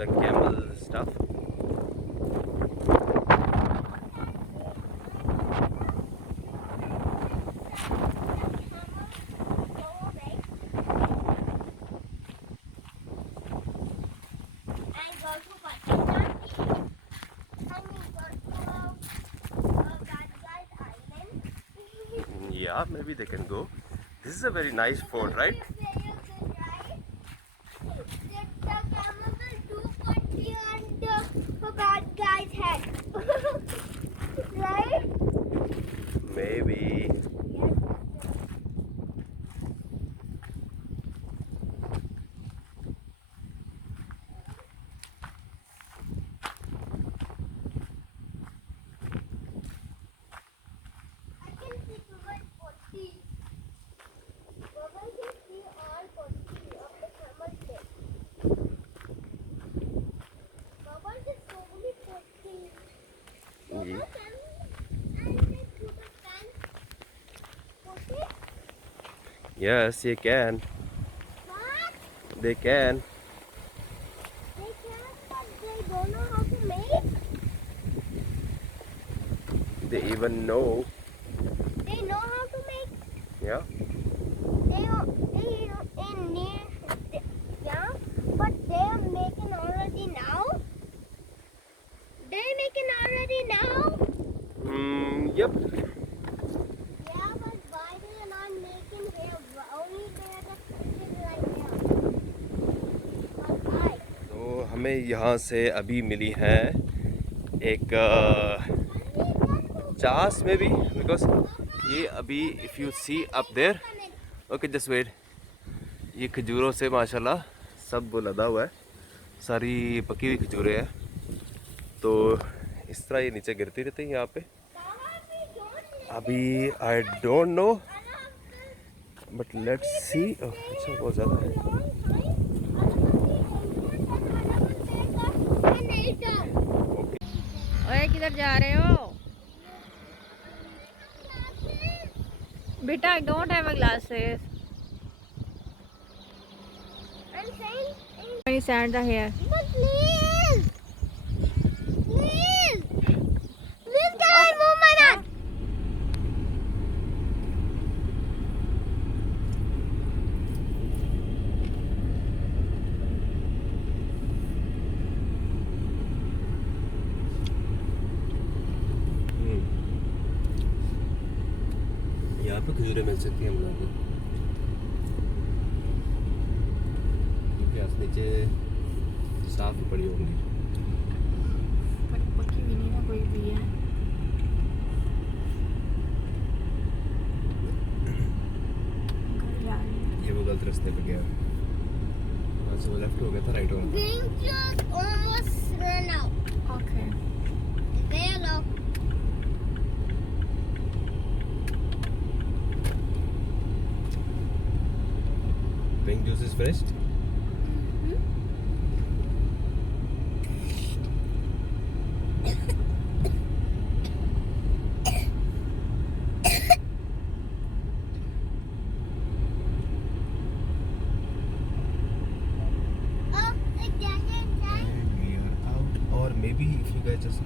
the camel stuff. Yeah, maybe they can go. This is a very nice fort, right? Right? Maybe. I can see towards 40. Baba can see all 40 of the camel there. Baba just so many 40. Ye- Baba can and they put a pen 40. Yes, you can. What? They can. They can, but they don't know how to make. They even know. They know how to make. Yeah. In near, yeah, but they are making already now. They making already now. Yep. Yeah, but why they are not making here? Only they are just putting right now. But I. तो हमें यहाँ से अभी मिली है एक चास में भी because ये अभी if you see up there okay just wait ये खजूरों से माशाल्लाह सब लदा हुआ है सारी पकी हुई खजूरें हैं तो इस तरह ये नीचे गिरती रहती हैं यहाँ पे अभी I don't know but let's see अच्छा बहुत ज़्यादा है ओए किधर जा रहे हो बेटा I don't have a glasses I'm saying, when you sand the hair but please, please can I move my hand? यहाँ पे खजूरें मिल सकती हैं हम लोगों को क्योंकि आज नीचे साफ ही पड़ी होंगी पक्की भी नहीं ना कोई भी है घर जा रही है ये वो गलत रास्ते पे गया वहाँ से वो लेफ्ट हो गया था राइट हो गया Green just almost ran out. Okay There, look. Pink juice is fresh Oh, like that, and we are out or maybe if you guys just